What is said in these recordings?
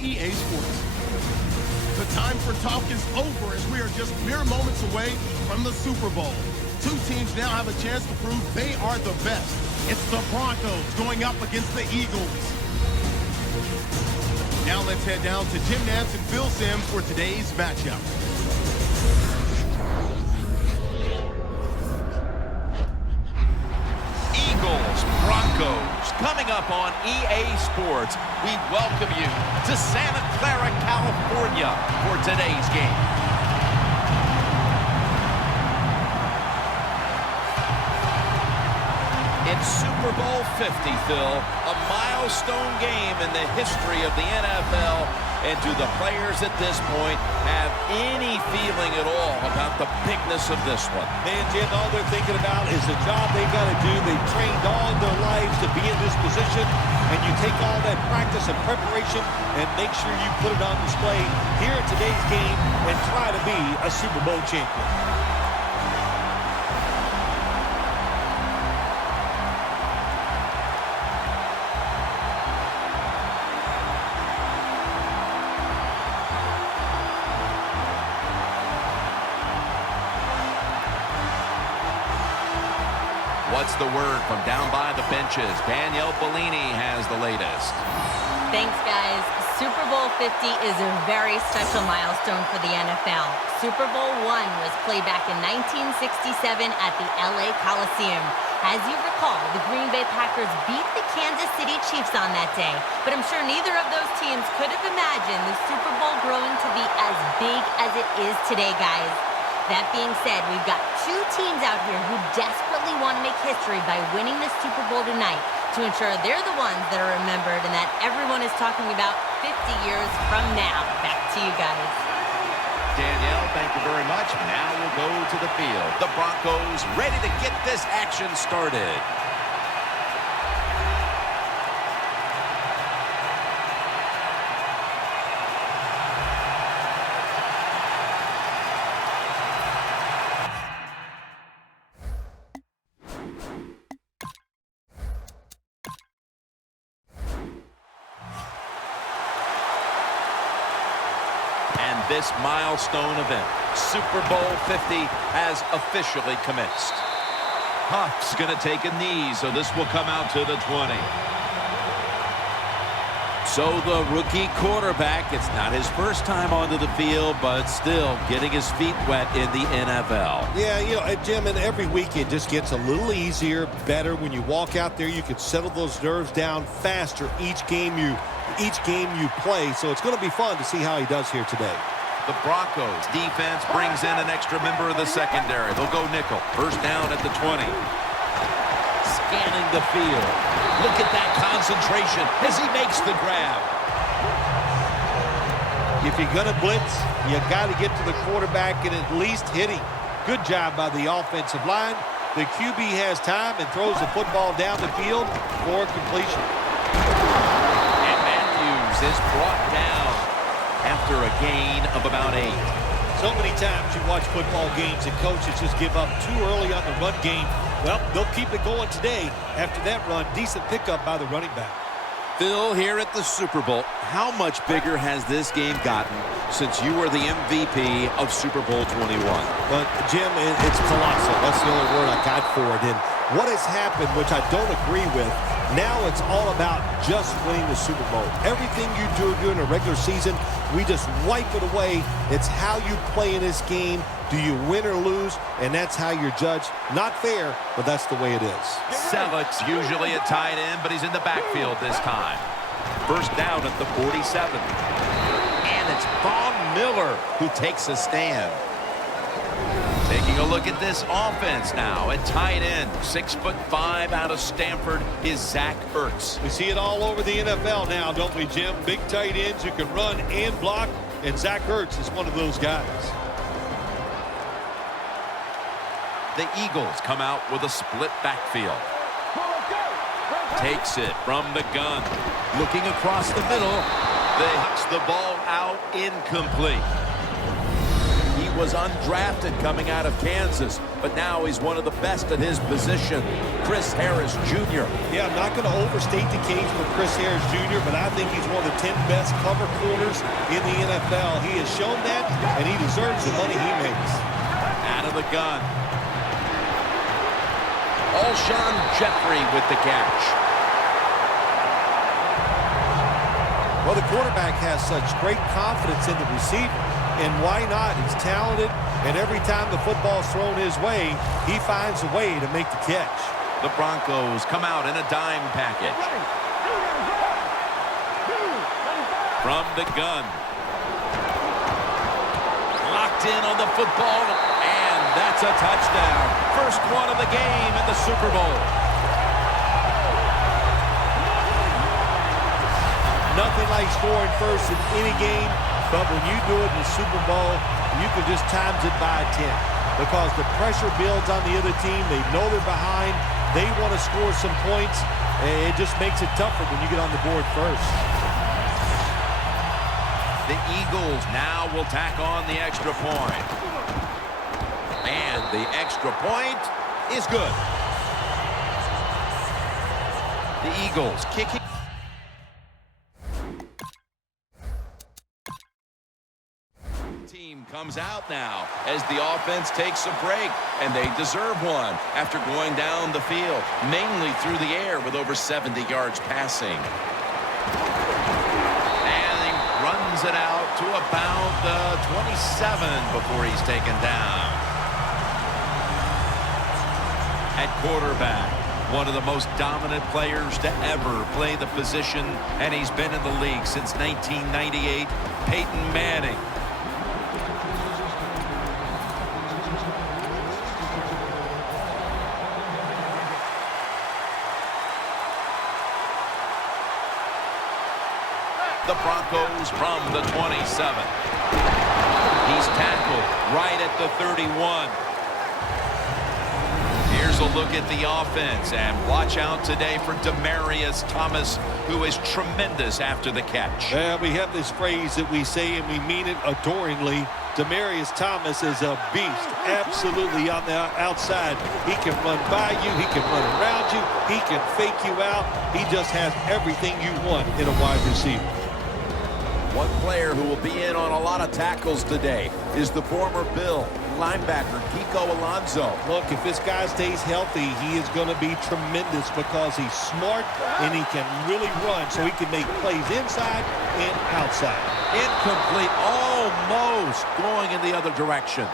EA Sports. The time for talk is over as we are just mere moments away from the Super Bowl. Two teams now have a chance to prove they are the best. It's the Broncos going up against the Eagles. Now let's head down to Jim Nantz and Phil Simms for today's matchup. Eagles, Broncos, coming up on EA Sports. We welcome you to Santa Clara, California for today's game. It's Super Bowl 50, Phil, a milestone game in the history of the NFL. And do the players at this point have any feeling at all about the bigness of this one? Man, Jim, all they're thinking about is the job they've got to do. They've trained all their lives to be in this position, and you take all that practice and preparation and make sure you put it on display here in today's game and try to be a Super Bowl champion. What's the word from down by the benches? Danielle Bellini has the latest. Thanks, guys. Super Bowl 50 is a very special milestone for the NFL. Super Bowl I was played back in 1967 at the LA Coliseum. As you recall, the Green Bay Packers beat the Kansas City Chiefs on that day. But I'm sure neither of those teams could have imagined the Super Bowl growing to be as big as it is today, guys. That being said, we've got two teams out here who desperately want to make history by winning the Super Bowl tonight to ensure they're the ones that are remembered and that everyone is talking about 50 years from now. Back to you guys. Danielle, thank you very much. Now we'll go to the field. The Broncos ready to get this action started. And this milestone event, Super Bowl 50, has officially commenced. Huff's going to take a knee, so this will come out to the 20. So the rookie quarterback, it's not his first time onto the field, but still getting his feet wet in the NFL. Yeah, you know, Jim, and every week it just gets a little easier, better. When you walk out there, you can settle those nerves down faster each game you play. So it's going to be fun to see how he does here today. The Broncos defense brings in an extra member of the secondary. They'll go nickel. First down at the 20. Scanning the field. Look at that concentration as he makes the grab. If you're going to blitz, you got to get to the quarterback and at least hit him. Good job by the offensive line. The QB has time and throws the football down the field for completion. And Matthews is brought down after a gain of about 8. So many times you watch football games and coaches just give up too early on the run game. Well, they'll keep it going today. After that run, decent pickup by the running back. Phil, here at the Super Bowl, how much bigger has this game gotten since you were the MVP of Super Bowl 21? But, Jim, it's colossal. That's the only word I got for it. And what has happened, which I don't agree with, now it's all about just winning the Super Bowl. Everything you do during the regular season, we just wipe it away. It's how you play in this game. Do you win or lose? And that's how you're judged. Not fair, but that's the way it is. Selleck's usually a tight end, but he's in the backfield this time. First down at the 47. And it's Von Miller who takes a stand. Taking a look at this offense now at tight end. 6'5" out of Stanford is Zach Ertz. We see it all over the NFL now, don't we, Jim? Big tight ends who can run and block, and Zach Ertz is one of those guys. The Eagles come out with a split backfield. Takes it from the gun. Looking across the middle. They hucks the ball out incomplete. He was undrafted coming out of Kansas, but now he's one of the best at his position, Chris Harris Jr. Yeah, I'm not going to overstate the case for Chris Harris Jr., but I think he's one of the 10 best cover corners in the NFL. He has shown that, and he deserves the money he makes. Out of the gun. Alshon Jeffrey with the catch. Well, the quarterback has such great confidence in the receiver, and why not? He's talented, and every time the football's thrown his way, he finds a way to make the catch. The Broncos come out in a dime package. From the gun. Locked in on the football, and that's a touchdown. First one of the game in the Super Bowl. Nothing like scoring first in any game, but when you do it in the Super Bowl, you can just times it by 10 because the pressure builds on the other team. They know they're behind. They want to score some points. It just makes it tougher when you get on the board first. The Eagles now will tack on the extra point. And the extra point is good. The Eagles kicking. Team comes out now as the offense takes a break, and they deserve one after going down the field, mainly through the air with over 70 yards passing. And he runs it out to about the 27 before he's taken down. At quarterback, one of the most dominant players to ever play the position, and he's been in the league since 1998, Peyton Manning. The Broncos from the 27. He's tackled right at the 31. Here's a look at the offense, and watch out today for Demaryius Thomas, who is tremendous after the catch. Well, we have this phrase that we say, and we mean it adoringly. Demaryius Thomas is a beast, absolutely on the outside. He can run by you. He can run around you. He can fake you out. He just has everything you want in a wide receiver. One player who will be in on a lot of tackles today is the former Bill linebacker, Kiko Alonso. Look, if this guy stays healthy, he is going to be tremendous because he's smart and he can really run, so he can make plays inside and outside. Incomplete, almost going in the other direction.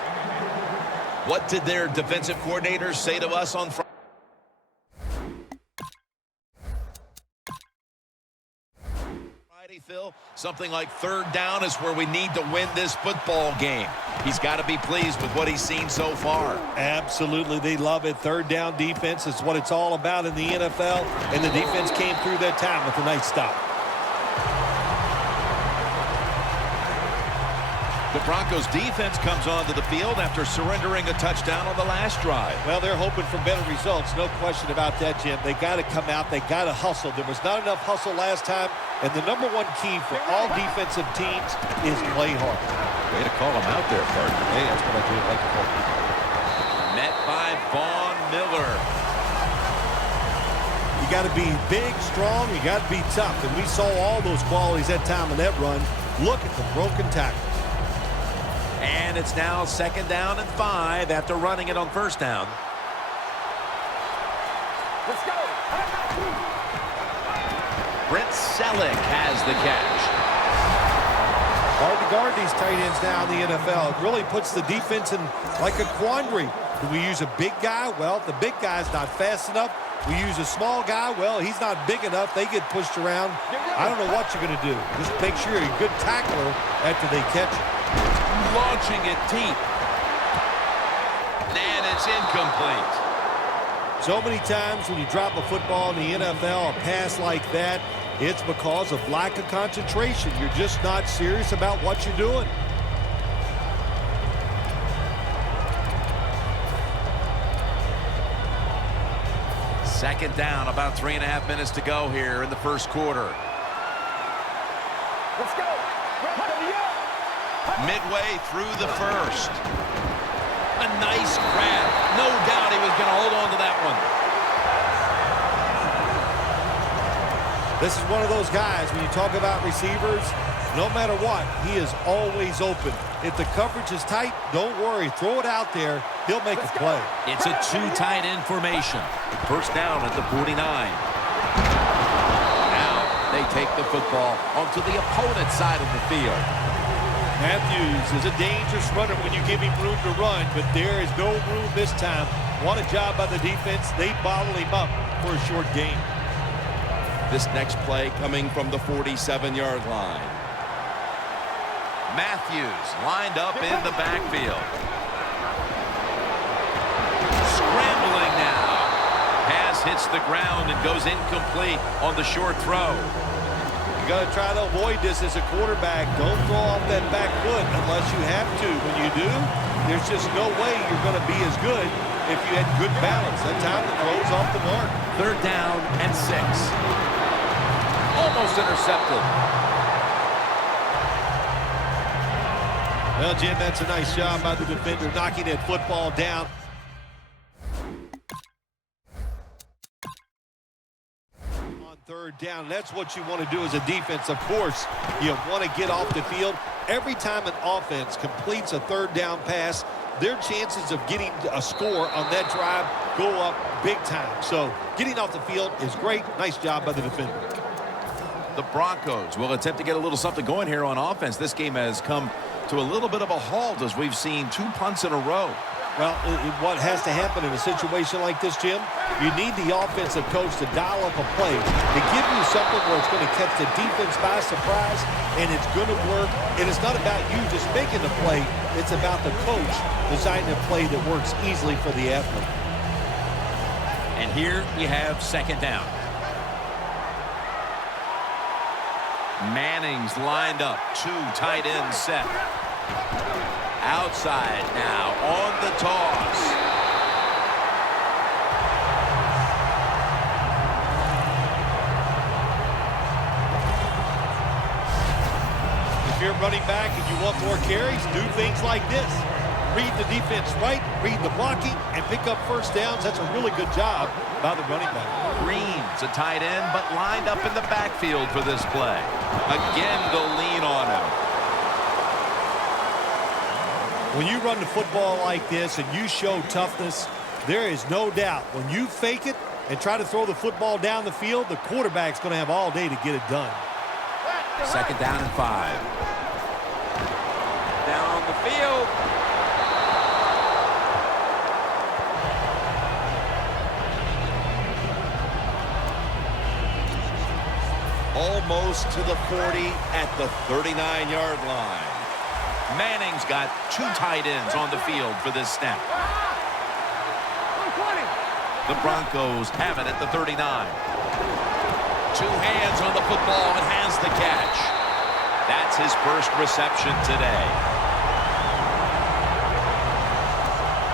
What did their defensive coordinators say to us on Friday? Phil, something like third down is where we need to win this football game. He's got to be pleased with what he's seen so far. Absolutely, they love it. Third down defense is what it's all about in the NFL, and the defense came through that time with a nice stop. The Broncos defense comes onto the field after surrendering a touchdown on the last drive. Well, they're hoping for better results. No question about that, Jim. They got to come out. They got to hustle. There was not enough hustle last time, and the number one key for all defensive teams is play hard. Way to call him out there, partner. Hey, that's what I do. Like to call him. Met by Von Miller. You got to be big, strong. You got to be tough, and we saw all those qualities that time in that run. Look at the broken tackle. And it's now second down and 5 after running it on first down. Let's go. Brent Selleck has the catch. Hard to guard these tight ends now in the NFL. It really puts the defense in like a quandary. Do we use a big guy? Well, the big guy's not fast enough. We use a small guy. Well, he's not big enough. They get pushed around. I don't know what you're going to do. Just make sure you're a good tackler after they catch you. Launching it deep. And it's incomplete. So many times when you drop a football in the NFL, a pass like that, it's because of lack of concentration. You're just not serious about what you're doing. Second down, about 3.5 minutes to go here in the first quarter. Let's go. Midway through the first. A nice grab. No doubt he was going to hold on to that one. This is one of those guys, when you talk about receivers, no matter what, he is always open. If the coverage is tight, don't worry. Throw it out there. He'll make a play. It's a two tight end formation. First down at the 49. Now they take the football onto the opponent's side of the field. Matthews is a dangerous runner when you give him room to run, but there is no room this time. What a job by the defense. They bottle him up for a short gain. This next play coming from the 47-yard line. Matthews lined up in the backfield. Scrambling now. Pass hits the ground and goes incomplete on the short throw. You got to try to avoid this as a quarterback. Don't throw off that back foot unless you have to. When you do, there's just no way you're going to be as good if you had good balance. That time the throw's off the mark. Third down and 6. Almost intercepted. Well, Jim, that's a nice job by the defender knocking that football down. On third down, that's what you want to do as a defense. Of course, you want to get off the field. Every time an offense completes a third down pass, their chances of getting a score on that drive go up big time. So getting off the field is great. Nice job by the defender. The Broncos will attempt to get a little something going here on offense. This game has come to a little bit of a halt as we've seen 2 punts in a row. Well, what has to happen in a situation like this, Jim, you need the offensive coach to dial up a play to give you something where it's going to catch the defense by surprise, and it's going to work. And it's not about you just making the play. It's about the coach designing a play that works easily for the athlete. And here we have second down. Manning's lined up. 2 tight ends set. Outside now on the toss. If you're running back and you want more carries, do things like this. Read the defense right, read the blocking, and pick up first downs. That's a really good job by the running back. Green's a tight end, but lined up in the backfield for this play. Again, the lean on him. When you run the football like this and you show toughness, there is no doubt when you fake it and try to throw the football down the field, the quarterback's going to have all day to get it done. Second down and 5. Down the field. Almost to the 40 at the 39-yard line. Manning's got 2 tight ends on the field for this snap. The Broncos have it at the 39. 2 hands on the football and has the catch. That's his first reception today.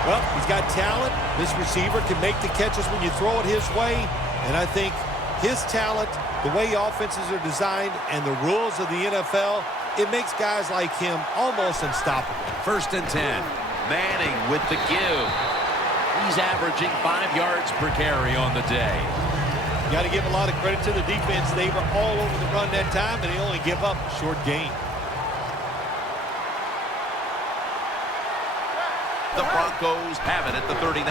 Well, he's got talent. This receiver can make the catches when you throw it his way. And I think his talent, the way offenses are designed, and the rules of the NFL, it makes guys like him almost unstoppable. First and 10. Manning with the give. He's averaging 5 yards per carry on the day. You got to give a lot of credit to the defense. They were all over the run that time, and they only give up a short gain. The Broncos have it at the 39.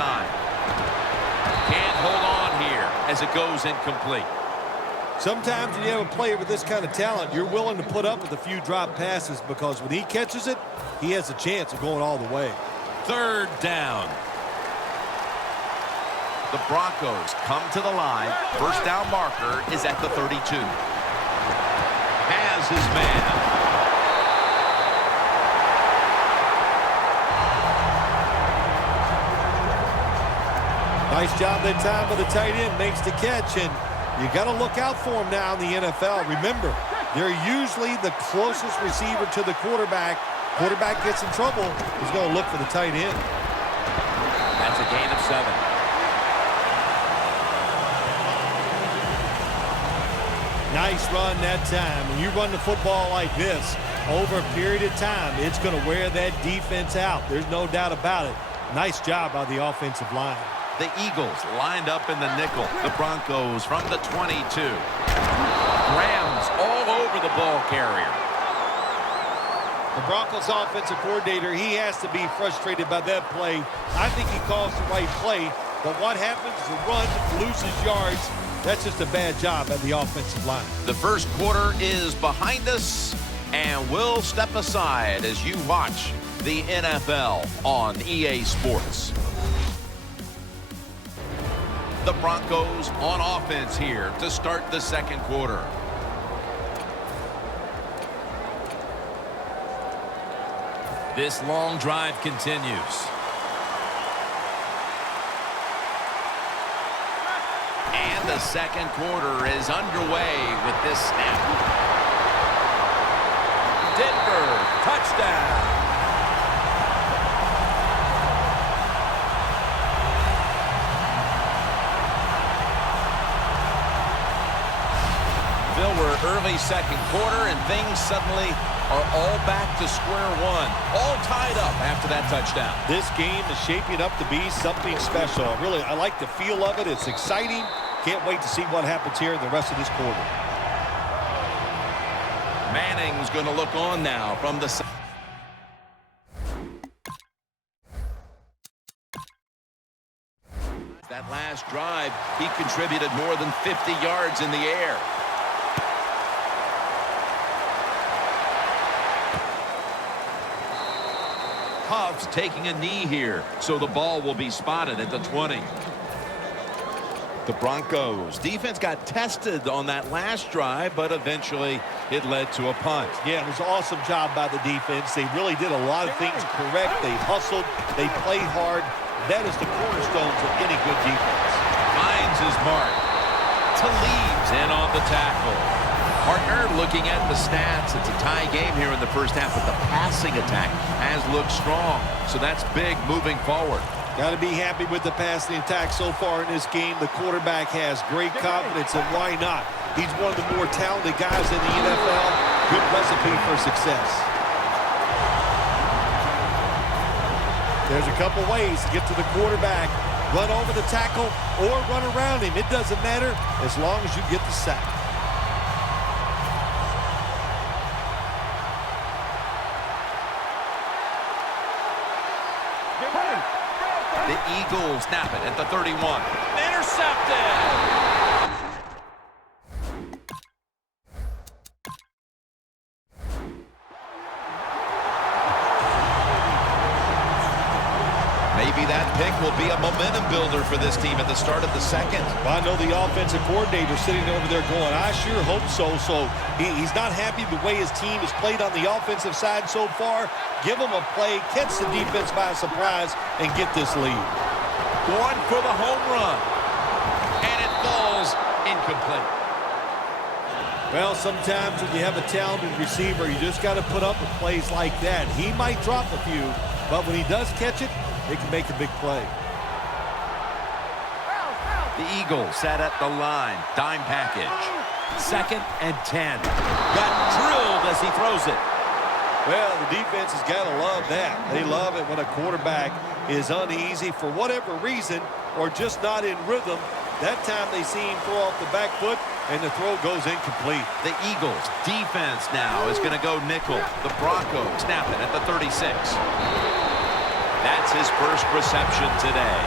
Can't hold on here as it goes incomplete. Sometimes when you have a player with this kind of talent, you're willing to put up with a few drop passes because when he catches it, he has a chance of going all the way. Third down. The Broncos come to the line. First down marker is at the 32. Has his man. Nice job that time by the tight end. Makes the catch, and you got to look out for him now in the NFL. Remember, they're usually the closest receiver to the quarterback. Quarterback gets in trouble, he's going to look for the tight end. That's a gain of 7. Nice run that time. When you run the football like this, Over a period of time, it's going to wear that defense out. There's no doubt about it. Nice job by the offensive line. The Eagles lined up in the nickel. The Broncos from the 22. Rams all over the ball carrier. The Broncos offensive coordinator, he has to be frustrated by that play. I think he calls the right play, but what happens is the run loses yards. That's just a bad job at the offensive line. The first quarter is behind us, and we'll step aside as you watch the NFL on EA Sports. The Broncos on offense here to start the second quarter. This long drive continues. And the second quarter is underway with this snap. Denver, touchdown. We're early second quarter, and things suddenly are all back to square one. All tied up after that touchdown. This game is shaping up to be something special. Really, I like the feel of it. It's exciting. Can't wait to see what happens here in the rest of this quarter. Manning's going to look on now from the side. That last drive, he contributed more than 50 yards in the air. Huff's taking a knee here, so the ball will be spotted at the 20. The Broncos defense got tested on that last drive, but eventually it led to a punt. Yeah, it was an awesome job by the defense. They really did a lot of things correct. They hustled. They played hard. That is the cornerstones of any good defense. Finds his mark. Talib's in on the tackle. Partner, looking at the stats, it's a tie game here in the first half, but the passing attack has looked strong. So that's big moving forward. Got to be happy with the passing attack so far in this game. The quarterback has great confidence, and why not? He's one of the more talented guys in the NFL. Good recipe for success. There's a couple ways to get to the quarterback. Run over the tackle or run around him. It doesn't matter as long as you get the sack. The Eagles snap it at the 31. Intercepted! Maybe that pick will be a momentum builder for this team at the start of the second. Well, I know the offensive coordinator sitting over there going, I sure hope so. So he's not happy the way his team has played on the offensive side so far. Give him a play, catch the defense by surprise, and get this lead. Going for the home run. And it falls incomplete. Well, sometimes when you have a talented receiver, you just got to put up with plays like that. He might drop a few, but when he does catch it, they can make a big play. The Eagles set at the line. Dime package. 2nd and 10. Got drilled as he throws it. Well, the defense has got to love that. They love it when a quarterback is uneasy for whatever reason or just not in rhythm. That time they see him throw off the back foot, and the throw goes incomplete. The Eagles defense now is going to go nickel. The Broncos snap it at the 36. That's his first reception today.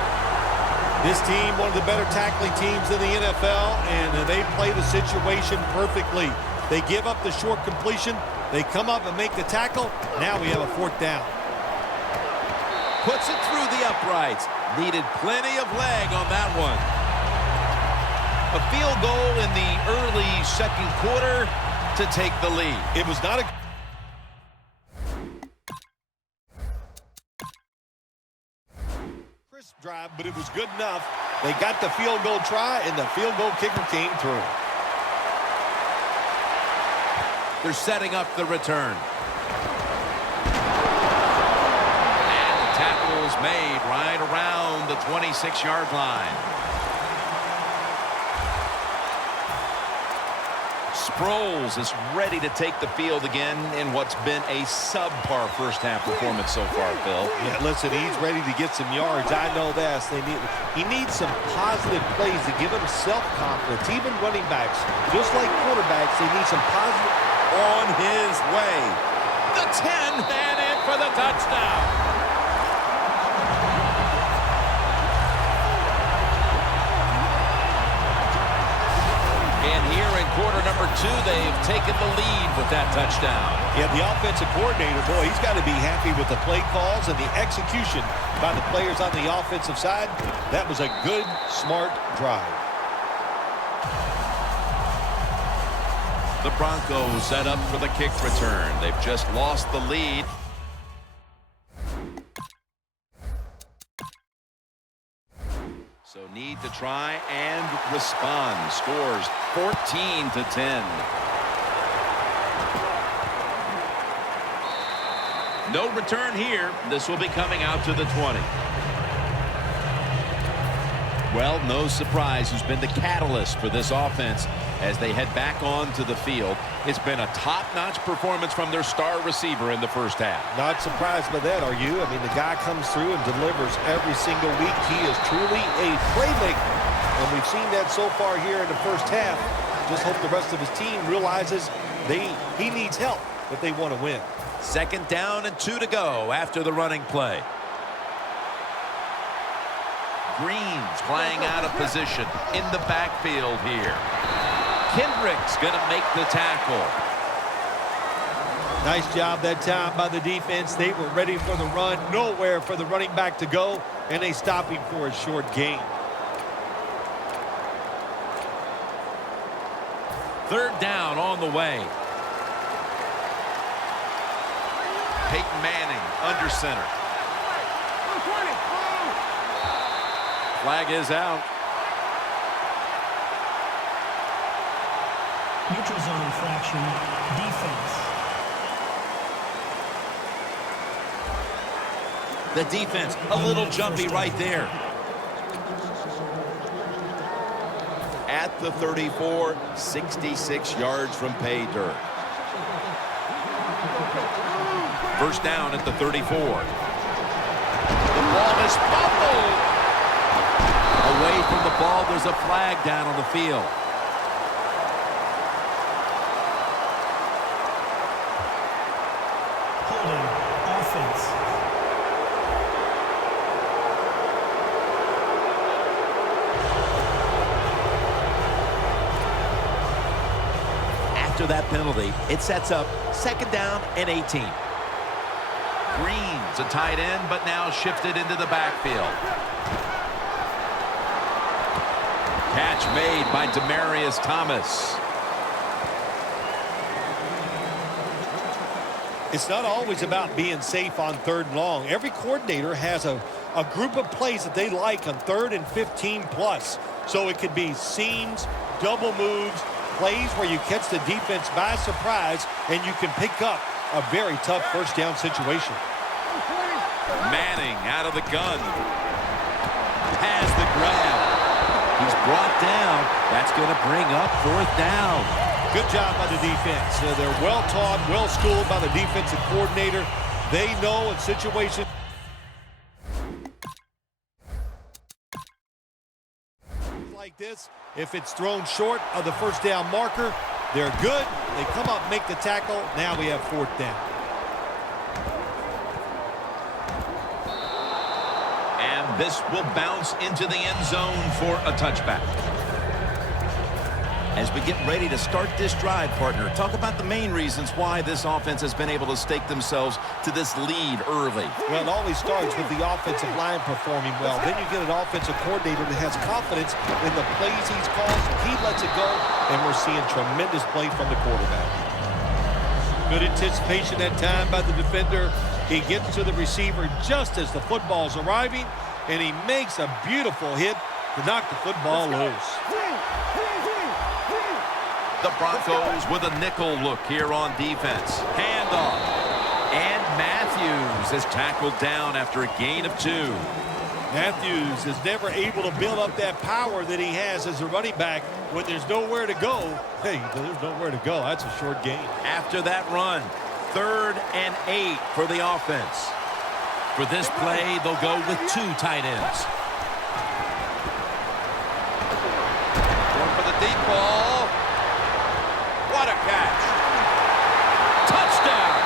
This team, one of the better tackling teams in the NFL, and they play the situation perfectly. They give up the short completion. They come up and make the tackle. Now we have a 4th down. Puts it through the uprights. Needed plenty of leg on that one. A field goal in the early second quarter to take the lead. It was not a crisp drive, but it was good enough. They got the field goal try, and the field goal kicker came through. They're setting up the return. And the tackle's made right around the 26-yard line. Sproles is ready to take the field again in what's been a subpar first-half performance so far, Phil. Yeah, listen, he's ready to get some yards. I know that. He needs some positive plays to give him self-confidence. Even running backs, just like quarterbacks, they need some positive. On his way. The 10 and in for the touchdown. And here in quarter number 2, they've taken the lead with that touchdown. Yeah, the offensive coordinator, boy, he's got to be happy with the play calls and the execution by the players on the offensive side. That was a good, smart drive. The Broncos set up for the kick return. They've just lost the lead. So need to try and respond. Scores 14-10. No return here. This will be coming out to the 20. Well, no surprise who's been the catalyst for this offense as they head back onto the field. It's been a top-notch performance from their star receiver in the first half. Not surprised by that, are you? I mean, the guy comes through and delivers every single week. He is truly a playmaker, and we've seen that so far here in the first half. Just hope the rest of his team realizes he needs help if they want to win. 2nd down and 2 to go after the running play. Green's playing out of position in the backfield here. Kendrick's going to make the tackle. Nice job that time by the defense. They were ready for the run. Nowhere for the running back to go, and they stop him for a short gain. 3rd down on the way. Peyton Manning under center. Flag is out. Neutral zone infraction, defense. The defense, a little jumpy right there. At the 34, 66 yards from pay dirt. 1st down at the 34. The ball is fumbled. Away from the ball, there's a flag down on the field. Holding offense. After that penalty, it sets up 2nd down and 18. Green's a tight end, but now shifted into the backfield. Catch made by Demaryius Thomas. It's not always about being safe on 3rd and long. Every coordinator has a group of plays that they like on 3rd and 15 plus. So it could be seams, double moves, plays where you catch the defense by surprise and you can pick up a very tough 1st down situation. Manning out of the gun. Has the grab. He's brought down. That's going to bring up 4th down. Good job by the defense. They're well-taught, well-schooled by the defensive coordinator. They know in situations like this, if it's thrown short of the 1st down marker, they're good. They come up, make the tackle. Now we have 4th down. And this will bounce into the end zone for a touchback. As we get ready to start this drive, partner, talk about the main reasons why this offense has been able to stake themselves to this lead early. Well, it always starts with the offensive line performing well. Then you get an offensive coordinator that has confidence in the plays he's called. He lets it go, and we're seeing tremendous play from the quarterback. Good anticipation that time by the defender. He gets to the receiver just as the football's arriving, and he makes a beautiful hit to knock the football loose. The Broncos with a nickel look here on defense. Handoff. And Matthews is tackled down after a gain of 2. Matthews is never able to build up that power that he has as a running back when there's nowhere to go. Hey, there's nowhere to go. That's a short game. After that run, 3rd and 8 for the offense. For this play, they'll go with 2 tight ends. Going for the deep ball. What a catch. Touchdown.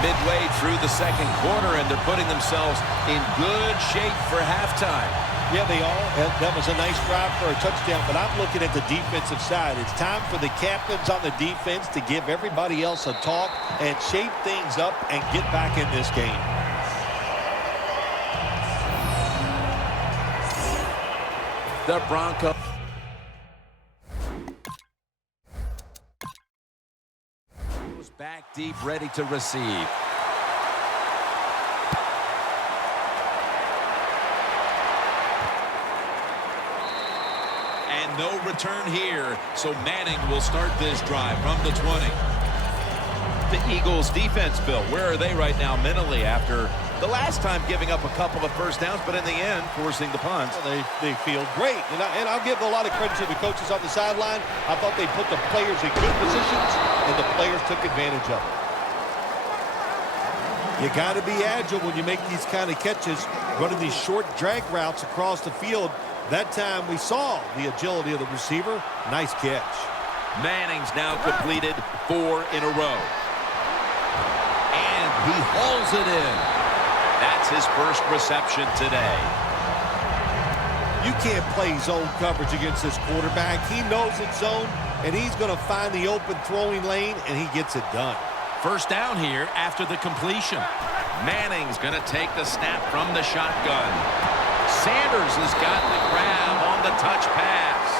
Midway through the second quarter, and they're putting themselves in good shape for halftime. Yeah, they are. That was a nice drive for a touchdown, but I'm looking at the defensive side. It's time for the captains on the defense to give everybody else a talk and shape things up and get back in this game. The Broncos. Back deep, ready to receive. And no return here, so Manning will start this drive from the 20. The Eagles defense, Bill, where are they right now mentally after the last time giving up a couple of first downs, but in the end, forcing the punt? Well, they feel great. And I'll give a lot of credit to the coaches on the sideline. I thought they put the players in good positions, and the players took advantage of it. You got to be agile when you make these kind of catches, running these short drag routes across the field. That time we saw the agility of the receiver. Nice catch. Manning's now completed 4 in a row. And he hauls it in. That's his first reception today. You can't play zone coverage against this quarterback. He knows it's zone, and he's going to find the open throwing lane, and he gets it done. First down here after the completion. Manning's going to take the snap from the shotgun. Sanders has got the grab on the touch pass.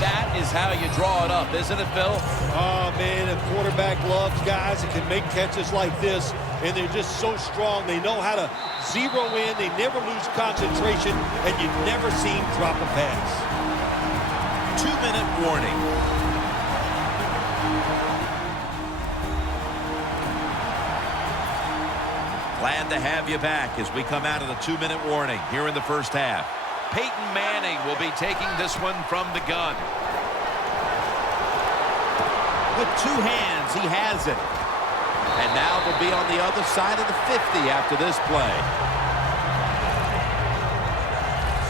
That is how you draw it up, isn't it, Bill? Oh, man, a quarterback loves guys that can make catches like this, and they're just so strong. They know how to zero in. They never lose concentration, and you never see him drop a pass. 2-minute warning. Glad to have you back as we come out of the 2-minute warning here in the first half. Peyton Manning will be taking this one from the gun. With 2 hands, he has it. And now they'll be on the other side of the 50 after this play.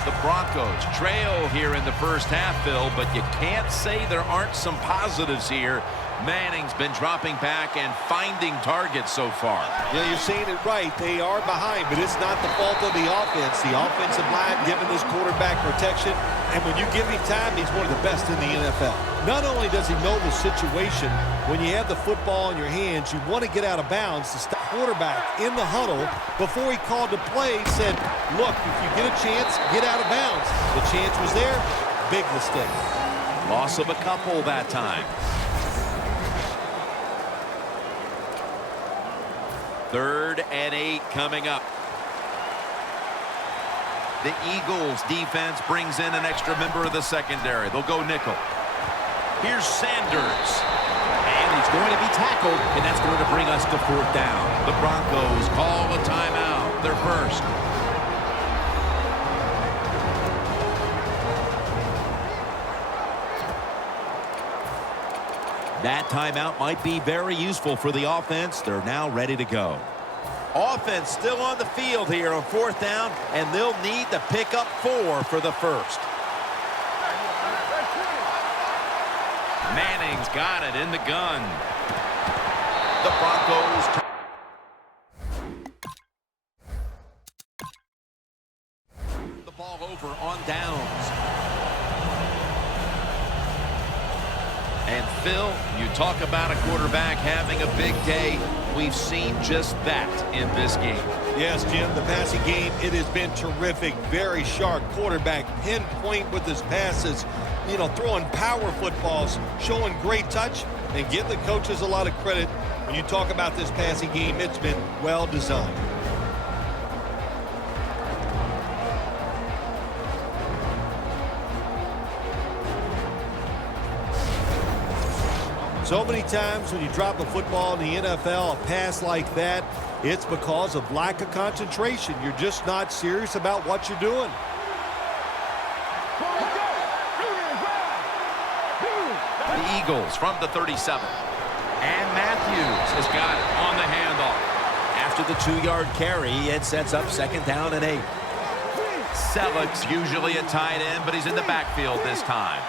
The Broncos trail here in the first half, Bill, but you can't say there aren't some positives here. Manning's been dropping back and finding targets so far. Yeah, you're saying it right. They are behind, but it's not the fault of the offense. The offensive line giving this quarterback protection, and when you give him time, he's one of the best in the NFL. Not only does he know the situation, when you have the football in your hands, you want to get out of bounds. The quarterback in the huddle, before he called the play, said, look, if you get a chance, get out of bounds. The chance was there. Big mistake. Loss of a couple that time. 3rd and 8 coming up. The Eagles defense brings in an extra member of the secondary. They'll go nickel. Here's Sanders. And he's going to be tackled, and that's going to bring us to 4th down. The Broncos call a timeout, their first. That timeout might be very useful for the offense. They're now ready to go. Offense still on the field here on 4th down, and they'll need to pick up 4 for the first. Manning's got it in the gun. The Broncos turn the ball over on downs. And Phil, you talk about a quarterback having a big day. We've seen just that in this game. Yes, Jim, the passing game, it has been terrific. Very sharp quarterback, pinpoint with his passes, you know, throwing power footballs, showing great touch, and give the coaches a lot of credit. When you talk about this passing game, it's been well designed. So many times when you drop a football in the NFL, a pass like that, it's because of lack of concentration. You're just not serious about what you're doing. The Eagles from the 37. And Matthews has got it on the handoff. After the 2-yard carry, it sets up 2nd down and 8. Selleck's usually a tight end, but he's in the backfield this time.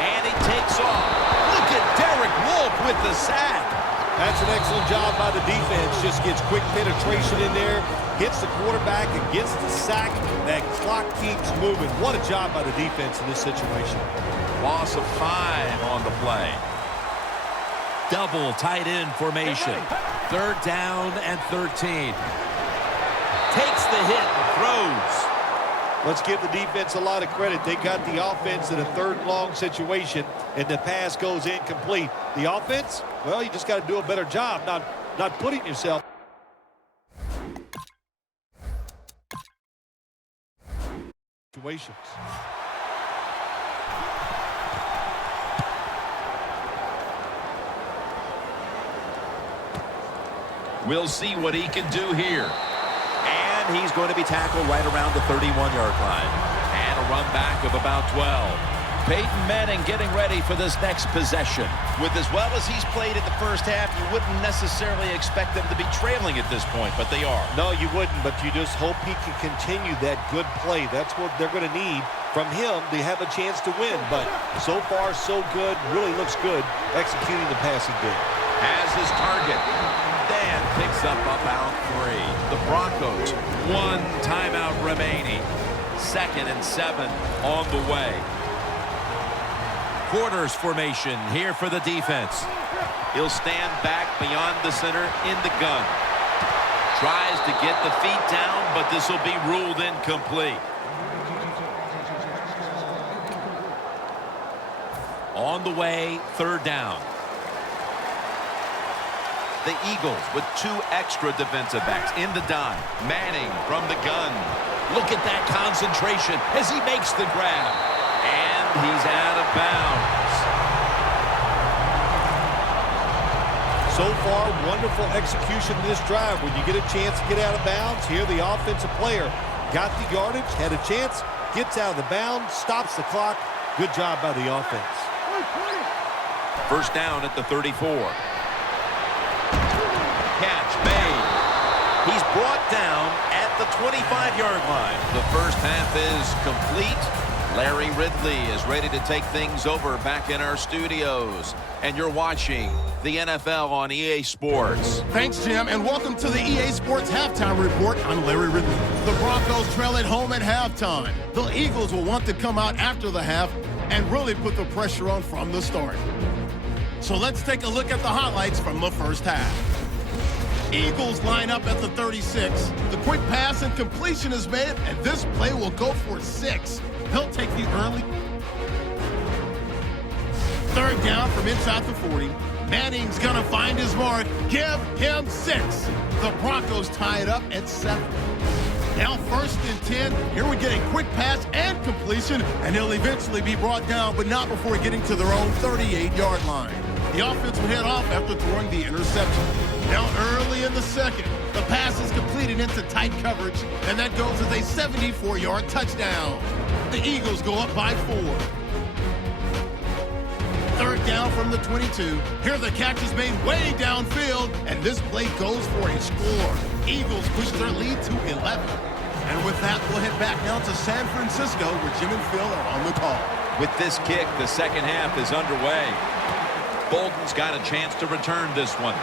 And he takes off. Look at Derek Wolfe with the sack. That's an excellent job by the defense. Just gets quick penetration in there, hits the quarterback, and gets the sack. That clock keeps moving. What a job by the defense in this situation. Loss of 5 on the play. Double tight end formation. 3rd down and 13. Takes the hit and throws. Let's give the defense a lot of credit. They got the offense in a 3rd and long situation, and the pass goes incomplete. The offense, well, you just got to do a better job not putting yourself in situations. We'll see what he can do here. And he's going to be tackled right around the 31-yard line. And a run back of about 12. Peyton Manning getting ready for this next possession. With as well as he's played in the first half, you wouldn't necessarily expect them to be trailing at this point, but they are. No, you wouldn't, but you just hope he can continue that good play. That's what they're going to need from him to have a chance to win. But so far, so good. Really looks good executing the passing game. Has his target. Dan picks up about 3. The Broncos, 1 timeout remaining. 2nd and 7 on the way. Quarters formation here for the defense. He'll stand back beyond the center in the gun. Tries to get the feet down, but this will be ruled incomplete. On the way, 3rd down. The Eagles with 2 extra defensive backs in the dime. Manning from the gun. Look at that concentration as he makes the grab. And he's out of bounds. So far, wonderful execution in this drive. When you get a chance to get out of bounds, here the offensive player got the yardage, had a chance, gets out of the bounds, stops the clock. Good job by the offense. 1st down at the 34. Catch made. He's brought down at the 25-yard line. The first half is complete. Larry Ridley is ready to take things over back in our studios. And you're watching the NFL on EA Sports. Thanks, Jim, and welcome to the EA Sports Halftime Report. I'm Larry Ridley. The Broncos trail at home at halftime. The Eagles will want to come out after the half and really put the pressure on from the start. So let's take a look at the highlights from the first half. Eagles line up at the 36. The quick pass and completion is made, and this play will go for 6. He'll take the early 3rd down from inside the 40. Manning's going to find his mark. Give him 6. The Broncos tie it up at 7. Now 1st and 10. Here we get a quick pass and completion, and he'll eventually be brought down, but not before getting to their own 38-yard line. The offense will head off after throwing the interception. Now early in the 2nd, the pass is completed into tight coverage, and that goes as a 74-yard touchdown. The Eagles go up by 4. 3rd down from the 22. Here the catch is made way downfield, and this play goes for a score. Eagles push their lead to 11. And with that, we'll head back now to San Francisco, where Jim and Phil are on the call. With this kick, the 2nd half is underway. Bolden's got a chance to return this one.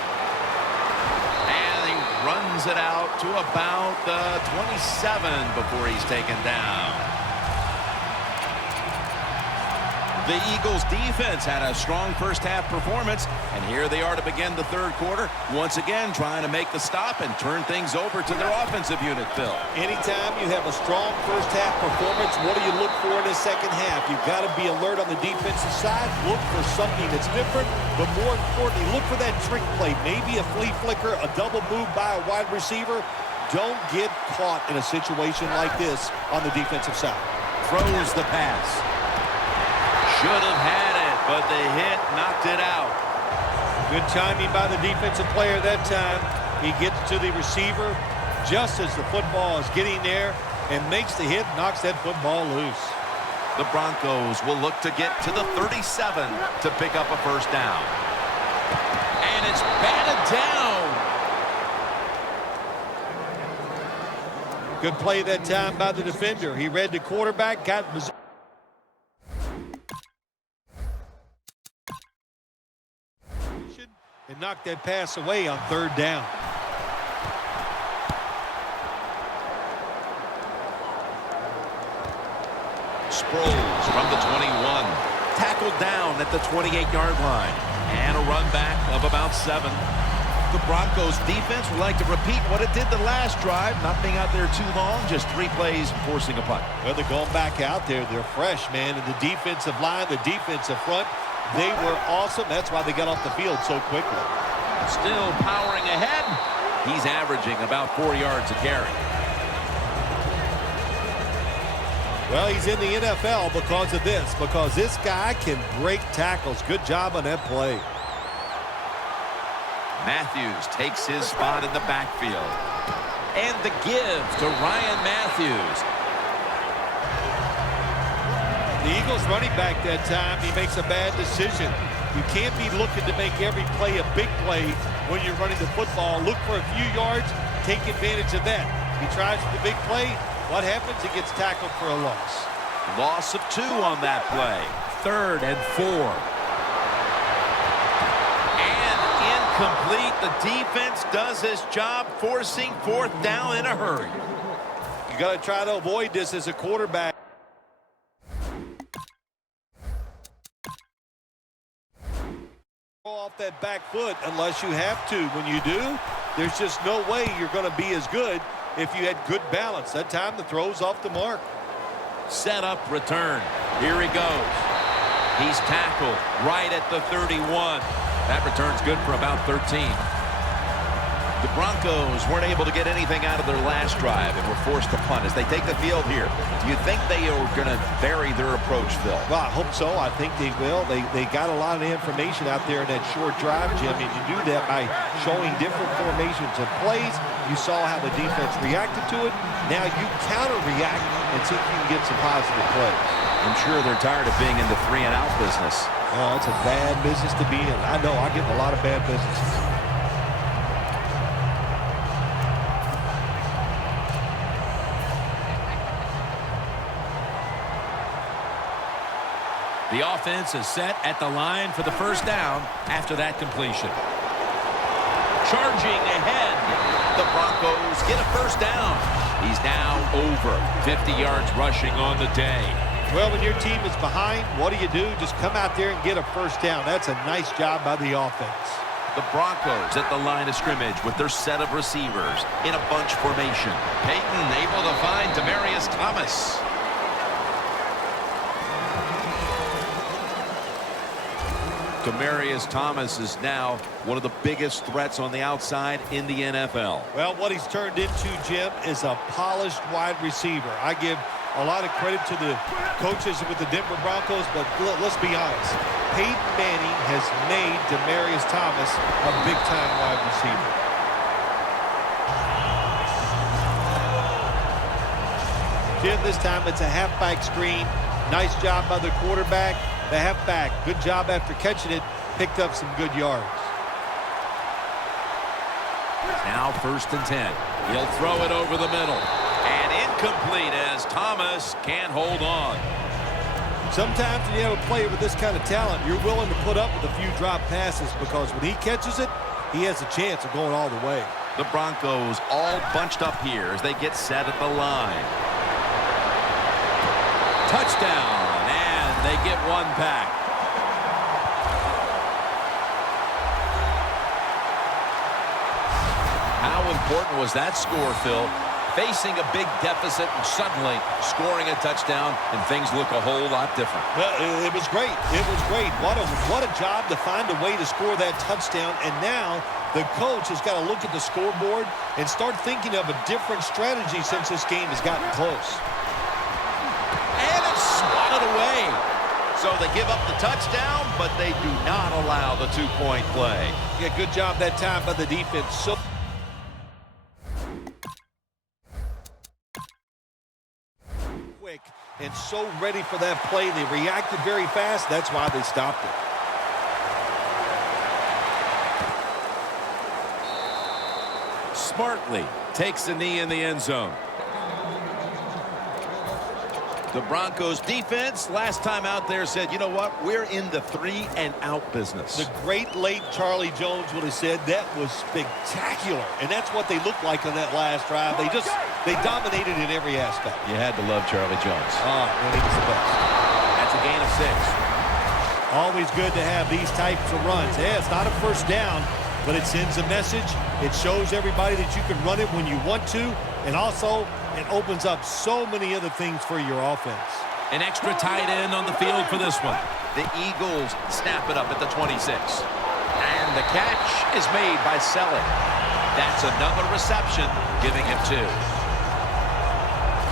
And he runs it out to about the 27 before he's taken down. The Eagles defense had a strong first half performance, and here they are to begin the 3rd quarter, once again trying to make the stop and turn things over to their offensive unit, Phil. Anytime you have a strong first half performance, what do you look for in the 2nd half? You've got to be alert on the defensive side, look for something that's different, but more importantly, look for that trick play, maybe a flea flicker, a double move by a wide receiver. Don't get caught in a situation like this on the defensive side. Throws the pass. Should have had a but the hit knocked it out. Good timing by the defensive player that time. He gets to the receiver just as the football is getting there and makes the hit, knocks that football loose. The Broncos will look to get to the 37 to pick up a first down. And it's batted down. Good play that time by the defender. He read the quarterback, got position, and knocked that pass away on third down. Sproles from the 21. Tackled down at the 28-yard line. And a run back of about 7. The Broncos defense would like to repeat what it did the last drive, not being out there too long, just 3 plays and forcing a punt. Well, they're going back out there. They're fresh, man. And the defensive line, the defensive front, they were awesome. That's why they got off the field so quickly. Still powering ahead. He's averaging about 4 yards a carry. Well, he's in the NFL because of this, because this guy can break tackles. Good job on that play. Matthews takes his spot in the backfield. And the give to Ryan Matthews. The Eagles running back that time, he makes a bad decision. You can't be looking to make every play a big play when you're running the football. Look for a few yards, take advantage of that. He tries for the big play. What happens? He gets tackled for a loss. Loss of 2 on that play. 3rd and 4. Complete. The defense does his job, forcing 4th down in a hurry. You got to try to avoid this as a quarterback. Off that back foot unless you have to. When you do, there's just no way you're going to be as good if you had good balance. That time the throw's off the mark. Set up, return. Here he goes. He's tackled right at the 31. That return's good for about 13. The Broncos weren't able to get anything out of their last drive and were forced to punt as they take the field here. Do you think they are going to vary their approach, Phil? Well, I hope so. I think they will. They got a lot of information out there in that short drive, Jim, and you do that by showing different formations and plays. You saw how the defense reacted to it. Now you counter-react and see if you can get some positive plays. I'm sure they're tired of being in the 3-and-out business. Oh, it's a bad business to be in. I know. I get in a lot of bad businesses. The offense is set at the line for the first down after that completion. Charging ahead. The Broncos get a first down. He's now over 50 yards rushing on the day. Well, when your team is behind, what do? Just come out there and get a first down. That's a nice job by the offense. The Broncos at the line of scrimmage with their set of receivers in a bunch formation. Peyton able to find Demaryius Thomas. Demaryius Thomas is now one of the biggest threats on the outside in the NFL. Well, what he's turned into, Jim, is a polished wide receiver. I give a lot of credit to the coaches with the Denver Broncos, but let's be honest. Peyton Manning has made Demaryius Thomas a big-time wide receiver. Jim, this time it's a halfback screen. Nice job by the quarterback. The halfback, good job after catching it, picked up some good yards. Now 1st and 10. He'll throw it over the middle. And incomplete as Thomas can't hold on. Sometimes when you have a player with this kind of talent, you're willing to put up with a few drop passes because when he catches it, he has a chance of going all the way. The Broncos all bunched up here as they get set at the line. Touchdown. They get one back. How important was that score, Phil? Facing a big deficit and suddenly scoring a touchdown, and things look a whole lot different. Well, it was great. It was great. What a job to find a way to score that touchdown. And now the coach has got to look at the scoreboard and start thinking of a different strategy since this game has gotten close. And it's swatted away. So they give up the touchdown, but they do not allow the two-point play. Yeah, good job that time by the defense. So quick and so ready for that play. They reacted very fast. That's why they stopped it. Smartly takes the knee in the end zone. The Broncos defense last time out there said, you know what, we're in the 3-and-out business. The great late Charlie Jones would have said that was spectacular. And that's what they looked like on that last drive. They dominated in every aspect. You had to love Charlie Jones. When he was the best. That's a gain of 6. Always good to have these types of runs. Yeah, it's not a first down, but it sends a message. It shows everybody that you can run it when you want to. And also, it opens up so many other things for your offense. An extra tight end on the field for this one. The Eagles snap it up at the 26. And the catch is made by Selleck. That's another reception, giving him 2.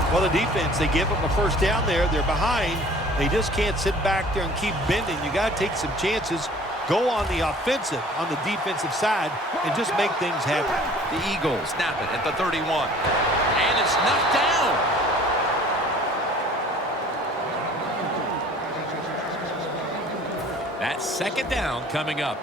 Well, the defense, they give them a first down there. They're behind. They just can't sit back there and keep bending. You got to take some chances. Go on the offensive, on the defensive side, and just make things happen. The Eagles snap it at the 31. And it's knocked down. That's second down coming up.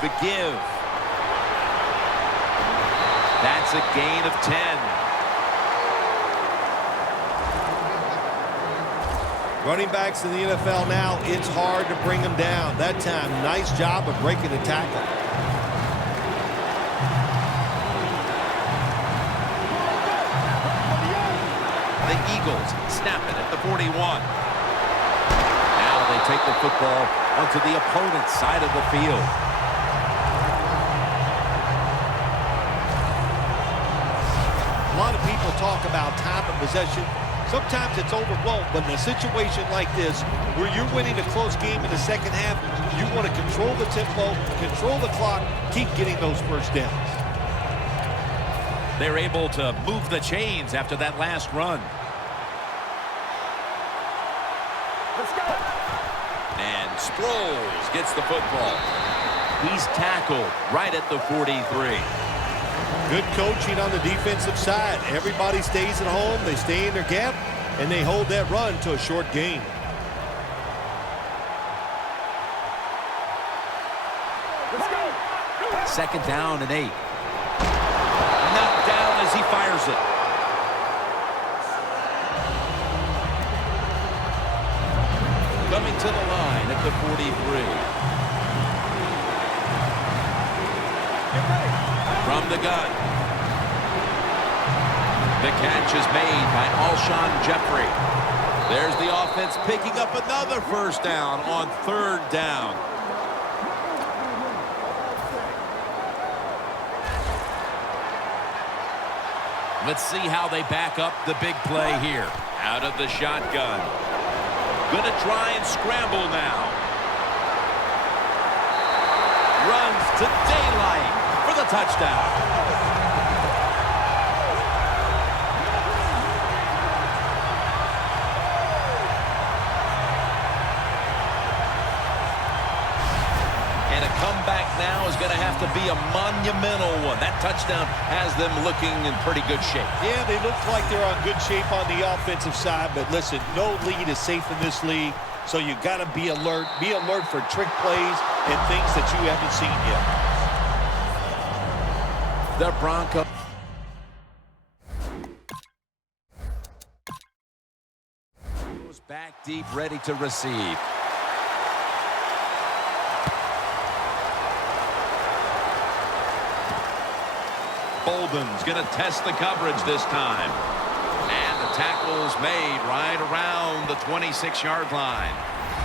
The give. That's a gain of 10. Running backs in the NFL now, it's hard to bring them down. That time, nice job of breaking the tackle. The Eagles snap it at the 41. Now they take the football onto the opponent's side of the field. A lot of people talk about time of possession. Sometimes it's overblown, but in a situation like this, where you're winning a close game in the second half, you want to control the tempo, control the clock, keep getting those first downs. They're able to move the chains after that last run. Let's go. And Sproles gets the football. He's tackled right at the 43. Good coaching on the defensive side. Everybody stays at home. They stay in their gap, and they hold that run to a short gain. Let's go. Second down and 8. Knocked down as he fires it. Coming to the line at the 43. From the gun. The catch is made by Alshon Jeffrey. There's the offense picking up another first down on third down. Let's see how they back up the big play here. Out of the shotgun. Gonna try and scramble now. Runs to daylight for the touchdown. And a comeback now is going to have to be a monumental one. That touchdown has them looking in pretty good shape. Yeah, they look like they're on good shape on the offensive side, but listen, no lead is safe in this league, so you got to be alert. Be alert for trick plays and things that you haven't seen yet. The Broncos. Goes back deep, ready to receive. Bolden's going to test the coverage this time. And the tackle's made right around the 26-yard line.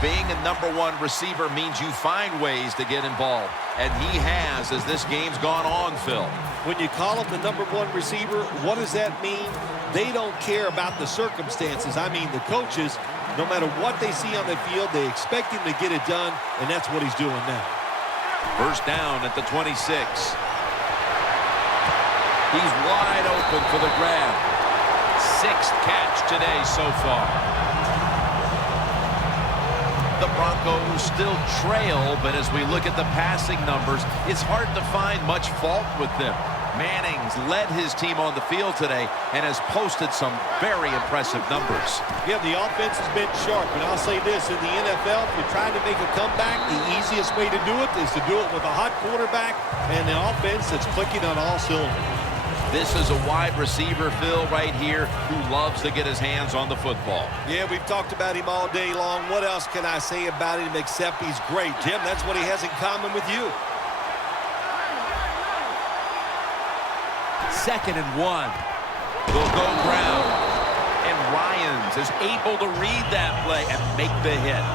Being a #1 receiver means you find ways to get involved. And he has as this game's gone on, Phil. When you call him the #1 receiver, what does that mean? They don't care about the circumstances. I mean, the coaches, no matter what they see on the field, they expect him to get it done, and that's what he's doing now. First down at the 26. He's wide open for the grab. Sixth catch today so far. The Broncos still trail, but as we look at the passing numbers, it's hard to find much fault with them. Manning's led his team on the field today and has posted some very impressive numbers. Yeah, the offense has been sharp, and I'll say this, in the NFL, if you're trying to make a comeback, the easiest way to do it is to do it with a hot quarterback and an offense that's clicking on all cylinders. This is a wide receiver, Phil, right here, who loves to get his hands on the football. Yeah, we've talked about him all day long. What else can I say about him except he's great? Jim, that's what he has in common with you. 2nd and 1. They'll go ground. And Ryans is able to read that play and make the hit.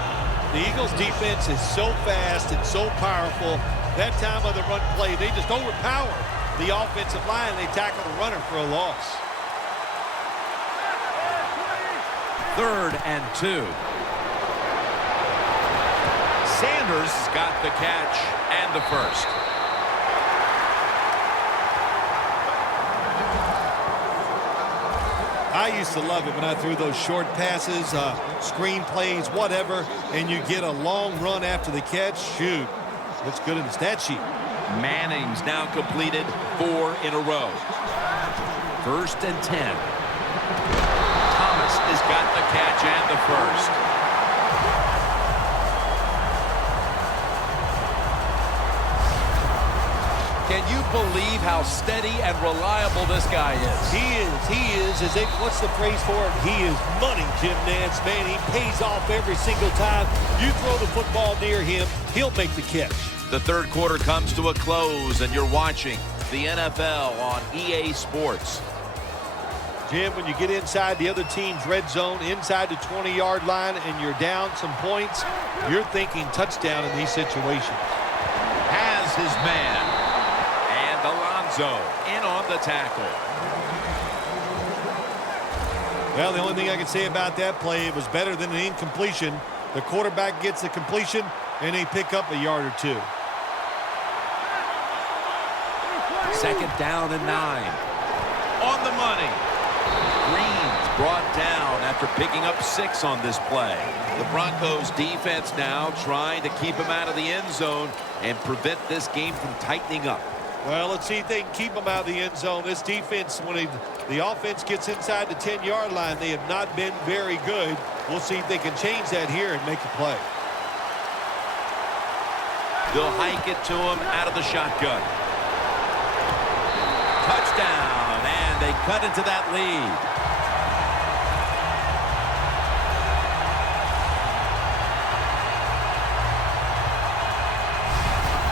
The Eagles' defense is so fast and so powerful. That time of the run play, they just overpower the offensive line. They tackle the runner for a loss. 3rd and 2. Sanders got the catch and the first. I used to love it when I threw those short passes, screen plays, whatever, and you get a long run after the catch. Shoot, looks good in the stat sheet. Manning's now completed 4 in a row. 1st and 10. Thomas has got the catch and the first. Can you believe how steady and reliable this guy is? He is. What's the phrase for it? He is money, Jim Nantz. Man, he pays off every single time. You throw the football near him, he'll make the catch. The 3rd quarter comes to a close, and you're watching the NFL on EA Sports. Jim, when you get inside the other team's red zone, inside the 20-yard line, and you're down some points, you're thinking touchdown in these situations. Has his man. And Alonso in on the tackle. Well, the only thing I can say about that play, it was better than an incompletion. The quarterback gets the completion, and they pick up a yard or two. 2nd down and 9. On the money. Green's brought down after picking up 6 on this play. The Broncos defense now trying to keep him out of the end zone and prevent this game from tightening up. Well, let's see if they can keep him out of the end zone. This defense, when the offense gets inside the 10-yard line, they have not been very good. We'll see if they can change that here and make a play. They'll hike it to him out of the shotgun. Touchdown, and they cut into that lead.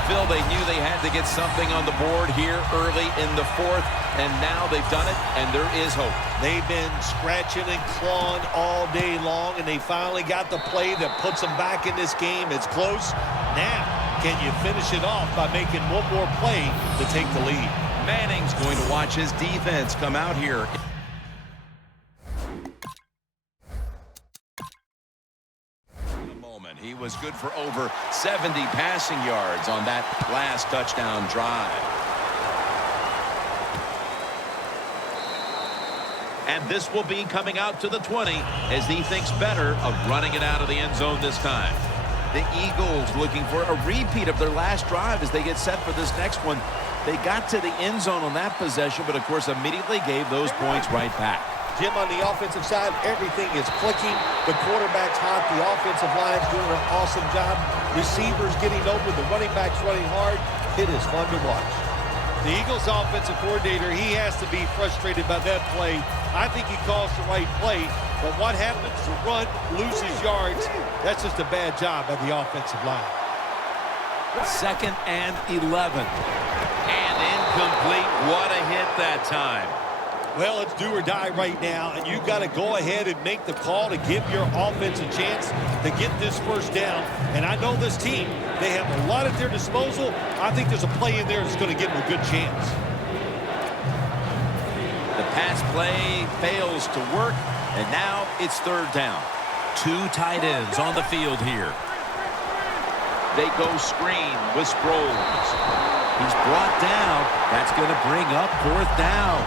Phil, they knew they had to get something on the board here early in the 4th, and now they've done it, and there is hope. They've been scratching and clawing all day long, and they finally got the play that puts them back in this game. It's close. Now, can you finish it off by making one more play to take the lead? Manning's going to watch his defense come out here. He was good for over 70 passing yards on that last touchdown drive. And this will be coming out to the 20 as he thinks better of running it out of the end zone this time. The Eagles looking for a repeat of their last drive as they get set for this next one. They got to the end zone on that possession, but of course immediately gave those points right back. Jim, on the offensive side, everything is clicking. The quarterback's hot. The offensive line's doing an awesome job. Receivers getting open. The running back's running hard. It is fun to watch. The Eagles offensive coordinator, he has to be frustrated by that play. I think he calls the right play, but what happens to run, loses yards, that's just a bad job by the offensive line. 2nd and 11. And incomplete. What a hit that time. Well, it's do or die right now, and you've got to go ahead and make the call to give your offense a chance to get this first down. And I know this team, they have a lot at their disposal. I think there's a play in there that's going to give them a good chance. The pass play fails to work, and now it's 3rd down. 2 tight ends on the field here. They go screen with Sproles. He's brought down. That's going to bring up 4th down.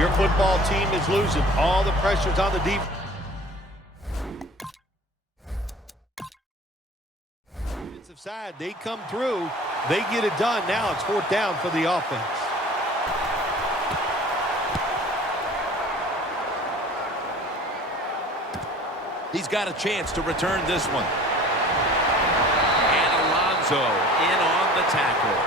Your football team is losing. All the pressure's on the defense. Defensive side, they come through. They get it done. Now it's 4th down for the offense. He's got a chance to return this one. And Alonso in on the tackle.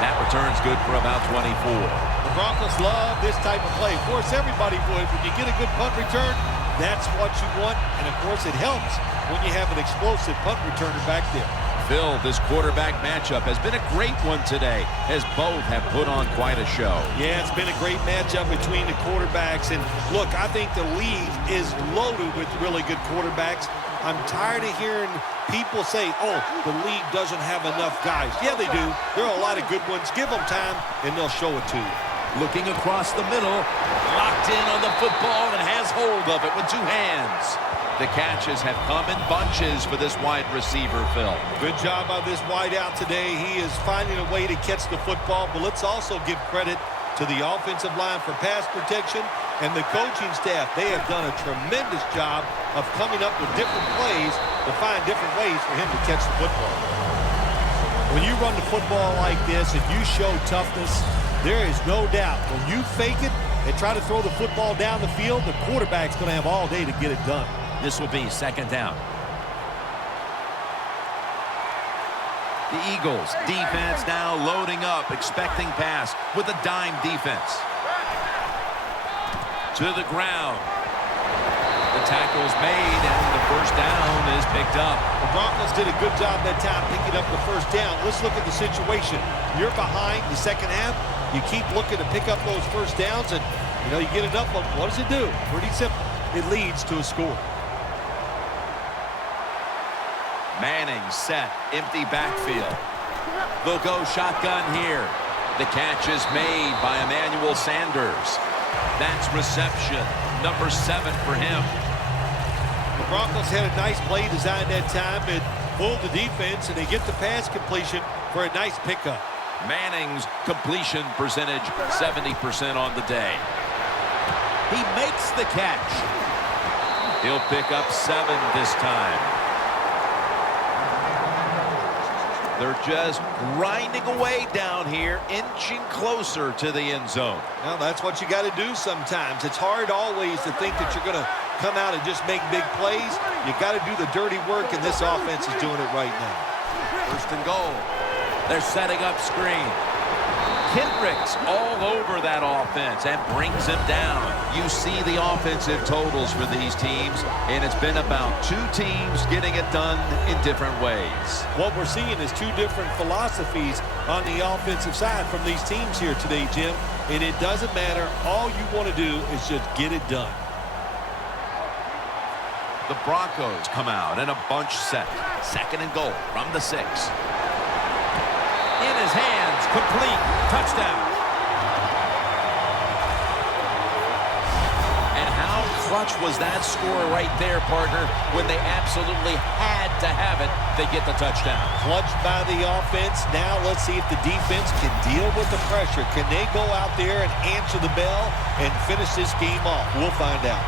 That return's good for about 24. The Broncos love this type of play. Of course, everybody would. When you get a good punt return, that's what you want. And, of course, it helps when you have an explosive punt returner back there. Phil, this quarterback matchup has been a great one today, as both have put on quite a show. Yeah, it's been a great matchup between the quarterbacks. And, look, I think the league is loaded with really good quarterbacks. I'm tired of hearing people say, oh, the league doesn't have enough guys. Yeah, they do. There are a lot of good ones. Give them time, and they'll show it to you. Looking across the middle, locked in on the football and has hold of it with 2 hands. The catches have come in bunches for this wide receiver, Phil. Good job by this wide out today. He is finding a way to catch the football, but let's also give credit to the offensive line for pass protection and the coaching staff. They have done a tremendous job of coming up with different plays to find different ways for him to catch the football. When you run the football like this and you show toughness, there is no doubt when you fake it and try to throw the football down the field, the quarterback's going to have all day to get it done. This will be 2nd down. The Eagles defense now loading up, expecting pass with a dime defense. To the ground. The tackle's made, and the 1st down is picked up. The Broncos did a good job that time picking up the 1st down. Let's look at the situation. You're behind the 2nd half. You keep looking to pick up those 1st downs, and, you get enough of them. What does it do? Pretty simple. It leads to a score. Manning set, empty backfield. They'll go shotgun here. The catch is made by Emmanuel Sanders. That's reception, number 7 for him. The Broncos had a nice play design that time and pulled the defense, and they get the pass completion for a nice pickup. Manning's completion percentage, 70% on the day. He makes the catch. He'll pick up 7 this time. They're just grinding away down here, inching closer to the end zone. Well, that's what you got to do sometimes. It's hard always to think that you're going to come out and just make big plays. You got to do the dirty work, and this offense is doing it right now. 1st and goal. They're setting up screen. Kendricks all over that offense and brings him down. You see the offensive totals for these teams, and it's been about 2 teams getting it done in different ways. What we're seeing is 2 different philosophies on the offensive side from these teams here today, Jim, and it doesn't matter. All you want to do is just get it done. The Broncos come out in a bunch set. 2nd and goal from the 6. In his hands, complete, touchdown. And how clutch was that score right there, partner? When they absolutely had to have it, they get the touchdown. Clutched by the offense. Now let's see if the defense can deal with the pressure. Can they go out there and answer the bell and finish this game off? We'll find out.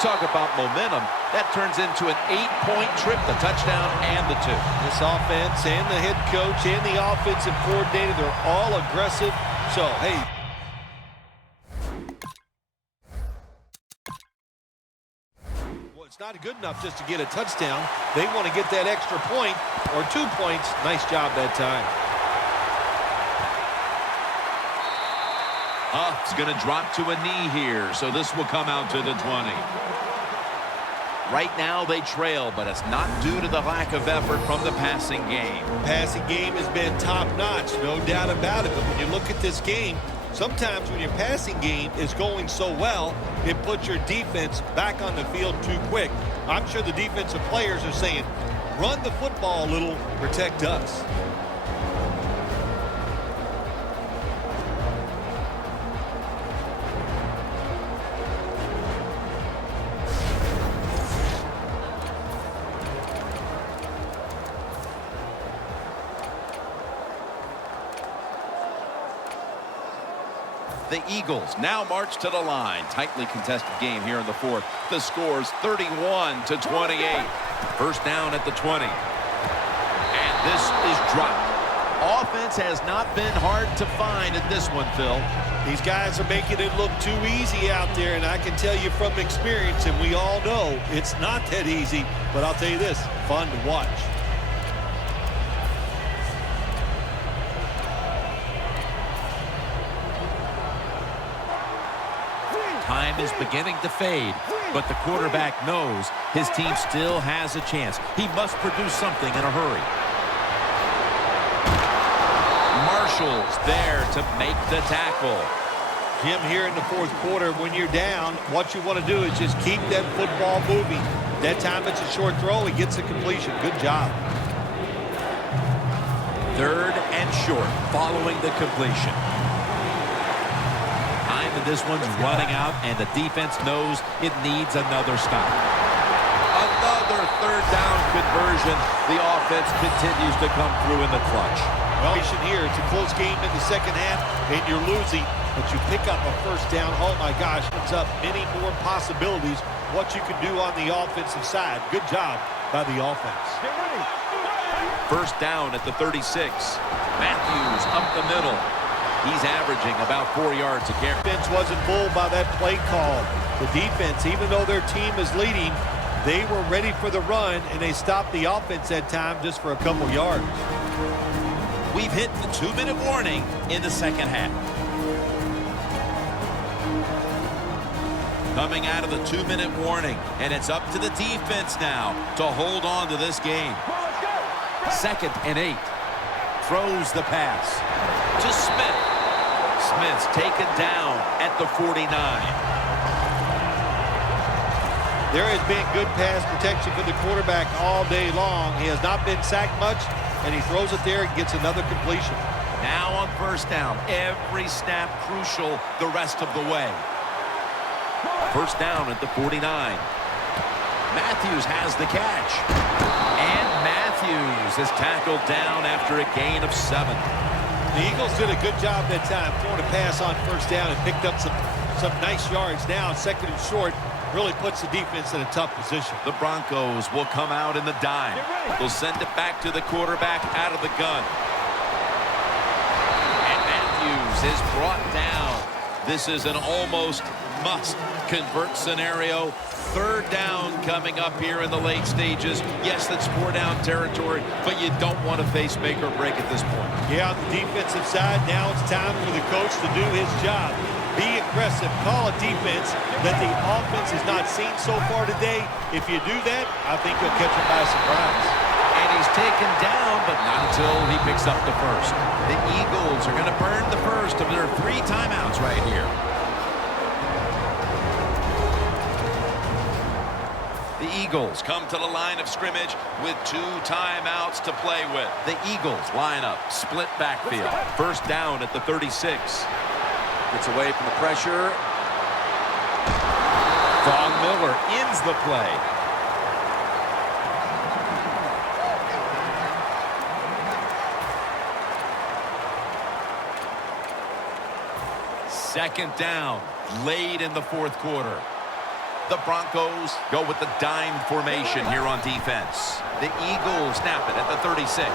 Talk about momentum. That turns into an 8-point trip, the touchdown and the 2. This offense and the head coach and the offensive coordinator, they're all aggressive. So, hey. Well, it's not good enough just to get a touchdown. They want to get that extra point or 2 points. Nice job that time. Huff's going to drop to a knee here, so this will come out to the 20. Right now they trail, but it's not due to the lack of effort from the passing game. Passing game has been top-notch, no doubt about it. But when you look at this game, Sometimes when your passing game is going so well, it puts your defense back on the field too quick. I'm sure the defensive players are saying, run the football a little, protect us. The Eagles now march to the line. Tightly contested game here in the fourth. The score's 31-28. First down at the 20. And this is dropped. Offense has not been hard to find in this one, Phil. These guys are making it look too easy out there, and I can tell you from experience, and we all know it's not that easy, but I'll tell you this, fun to watch. Time is beginning to fade, but the quarterback knows his team still has a chance. He must produce something in a hurry. Marshall's there to make the tackle. Jim, here in the fourth quarter, when you're down, what you want to do is just keep that football moving. That time it's a short throw. He gets a completion. Good job. Third and short following the completion. Time in this one's running out, and the defense knows it needs another stop. Another third down conversion. The offense continues to come through in the clutch. Well, here, it's a close game in the second half, and you're losing, but you pick up a first down. Oh, my gosh, opens up many more possibilities what you can do on the offensive side. Good job by the offense. First down at the 36. Matthews up the middle. He's averaging about 4 yards a carry. Defense wasn't fooled by that play call. The defense, even though their team is leading, they were ready for the run, and they stopped the offense that time just for a couple yards. We've hit the 2-minute warning in the second half. Coming out of the 2-minute warning, and it's up to the defense now to hold on to this game. 2nd and 8. Throws the pass to Smith. Smith's taken down at the 49. There has been good pass protection for the quarterback all day long. He has not been sacked much, and he throws it there and gets another completion. Now on first down, every snap crucial the rest of the way. First down at the 49. Matthews has the catch. And Matthews is tackled down after a gain of 7. The Eagles did a good job that time throwing a pass on first down and picked up some nice yards. Now 2nd and short really puts the defense in a tough position. The Broncos will come out in the dime. They'll send it back to the quarterback out of the gun. And Matthews is brought down. This is an almost must-convert scenario. Third down coming up here in the late stages. Yes, that's 4-down territory, but you don't want to face make or break at this point. Yeah, on the defensive side, now it's time for the coach to do his job. Be aggressive, call a defense that the offense has not seen so far today. If you do that, I think you'll catch him by surprise. And he's taken down, but not until he picks up the first. The Eagles are going to burn the first of their 3 timeouts right here. The Eagles come to the line of scrimmage with 2 timeouts to play with. The Eagles line up, split backfield. First down at the 36. Gets away from the pressure. Von Miller ends the play. Second down, late in the fourth quarter. The Broncos go with the dime formation here on defense. The Eagles snap it at the 36.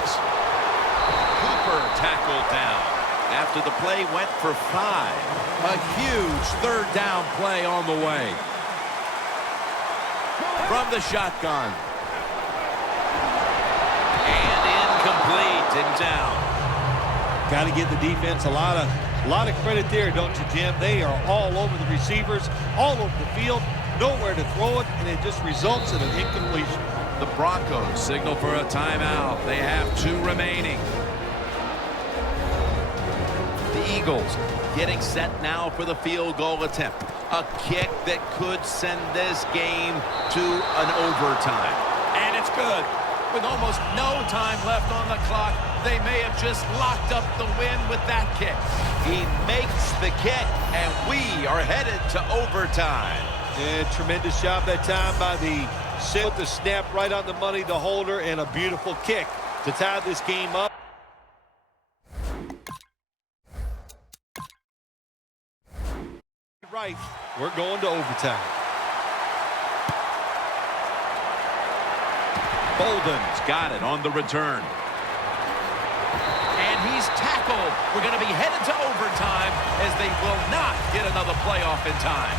Cooper tackled down. After the play went for 5. A huge third down play on the way. From the shotgun. And incomplete and down. Got to give the defense a lot of credit there, don't you, Jim? They are all over the receivers, all over the field, nowhere to throw it, and it just results in an incompletion. The Broncos signal for a timeout. They have 2 remaining. The Eagles getting set now for the field goal attempt. A kick that could send this game to an overtime. And it's good. With almost no time left on the clock, they may have just locked up the win with that kick. He makes the kick, and we are headed to overtime. Yeah, tremendous job that time by the set, the snap right on the money, the holder, and a beautiful kick to tie this game up. Right, we're going to overtime. Bolden's got it on the return. And he's tackled. We're going to be headed to overtime as they will not get another playoff in time.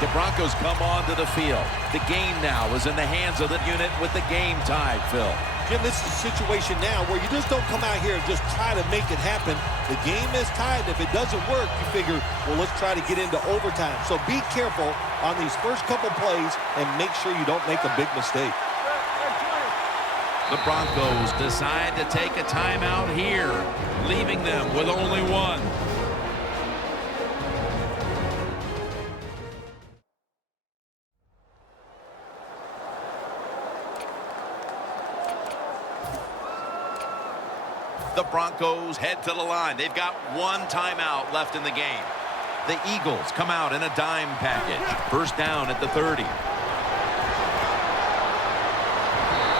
The Broncos come onto the field. The game now is in the hands of the unit with the game tied, Phil. Jim, this is a situation now where you just don't come out here and just try to make it happen. The game is tied. If it doesn't work, you figure, well, let's try to get into overtime. So be careful on these first couple plays and make sure you don't make a big mistake. The Broncos decide to take a timeout here, leaving them with only one. The Broncos head to the line. They've got one timeout left in the game. The Eagles come out in a dime package. First down at the 30.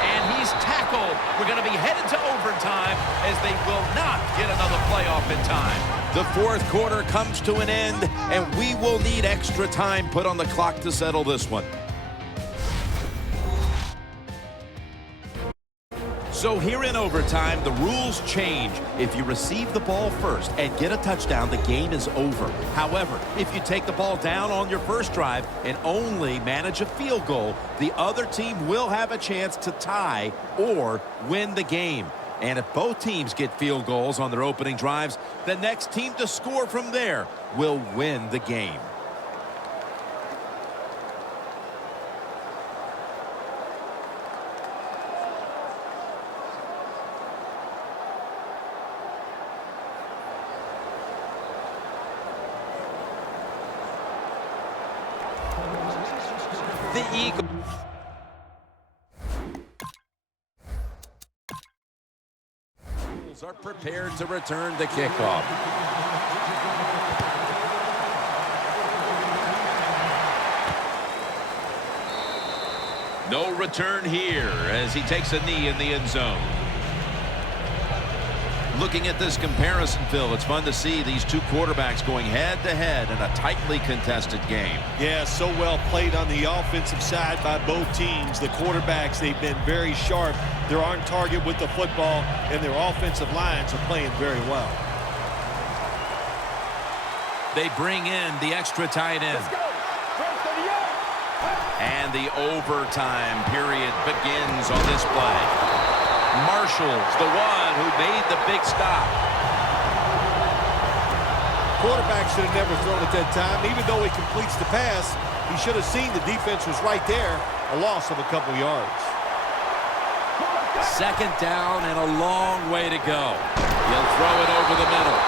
And he's tackled. We're going to be headed to overtime as they will not get another playoff in time. The fourth quarter comes to an end, and we will need extra time put on the clock to settle this one. So here in overtime, the rules change. If you receive the ball first and get a touchdown, the game is over. However, if you take the ball down on your first drive and only manage a field goal, the other team will have a chance to tie or win the game. And if both teams get field goals on their opening drives, the next team to score from there will win the game. The Eagles are prepared to return the kickoff. No return here as he takes a knee in the end zone. Looking at this comparison, Phil, it's fun to see these two quarterbacks going head-to-head in a tightly contested game. Yeah, so well played on the offensive side by both teams. The quarterbacks, they've been very sharp. They're on target with the football, and their offensive lines are playing very well. They bring in the extra tight end. And the overtime period begins on this play. Marshall's the one who made the big stop. Quarterback should have never thrown at that time. Even though he completes the pass, he should have seen the defense was right there. A loss of a couple yards. Second down and a long way to go. He'll throw it over the middle.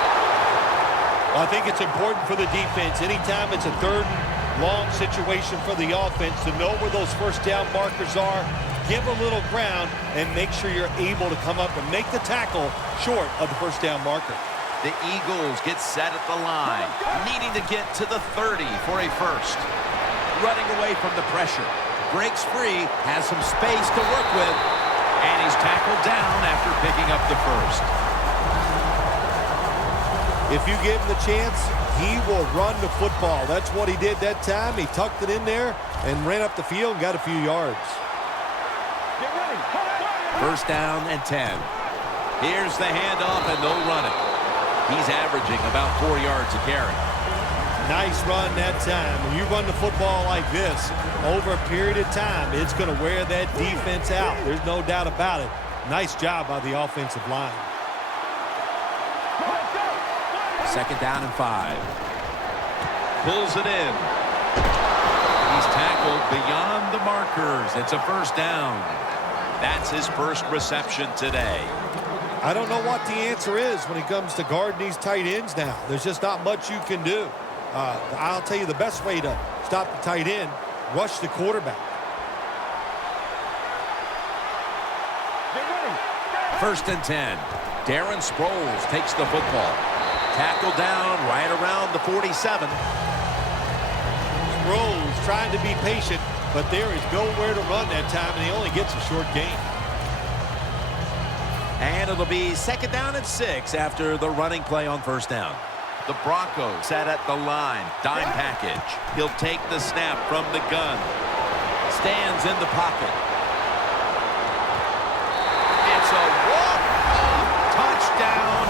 Well, I think it's important for the defense. Anytime it's a third and long situation for the offense to know where those first down markers are, give a little ground, and make sure you're able to come up and make the tackle short of the first down marker. The Eagles get set at the line, needing to get to the 30 for a first. Running away from the pressure. Breaks free, has some space to work with, and he's tackled down after picking up the first. If you give him the chance, he will run the football. That's what he did that time. He tucked it in there and ran up the field and got a few yards. First down and 10. Here's the handoff, and they'll run it. He's averaging about 4 yards a carry. Nice run that time. When you run the football like this, over a period of time, it's going to wear that defense out. There's no doubt about it. Nice job by the offensive line. Second down and 5. Pulls it in. He's tackled beyond the markers. It's a first down. That's his first reception today. I don't know what the answer is when it comes to guarding these tight ends now. There's just not much you can do. I'll tell you the best way to stop the tight end, rush the quarterback. First and 10. Darren Sproles takes the football. Tackle down right around the 47. Sproles trying to be patient, but there is nowhere to run that time, and he only gets a short gain. And it'll be second down and 6 after the running play on first down. The Broncos set at the line. Dime package. He'll take the snap from the gun. Stands in the pocket. It's a walk-off touchdown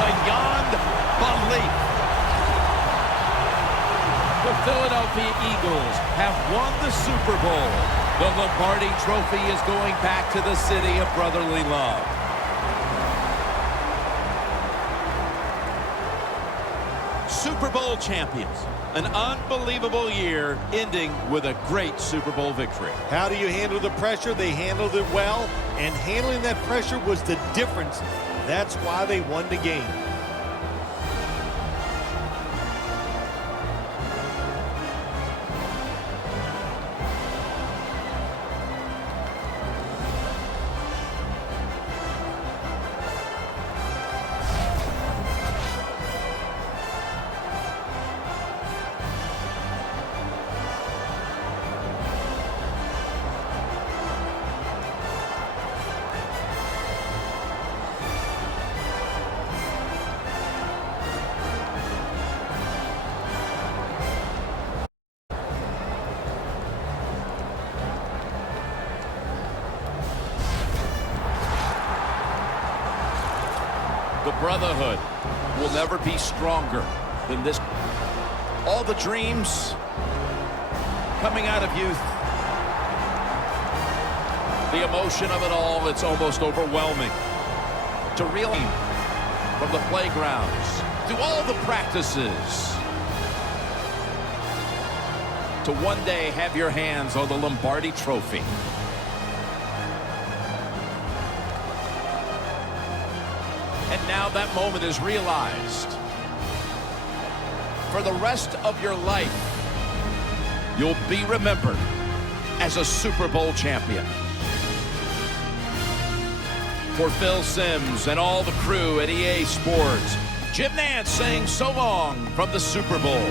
beyond belief. The Philadelphia Eagles have won the Super Bowl. The Lombardi Trophy is going back to the city of brotherly love. Super Bowl champions. An unbelievable year ending with a great Super Bowl victory. How do you handle the pressure? They handled it well, and handling that pressure was the difference. That's why they won the game. The brotherhood will never be stronger than this. All the dreams coming out of youth. The emotion of it all, it's almost overwhelming. To reel from the playgrounds, to all the practices, to one day have your hands on the Lombardi Trophy. And now that moment is realized. For the rest of your life, you'll be remembered as a Super Bowl champion. For Phil Simms and all the crew at EA Sports, Jim Nantz saying so long from the Super Bowl.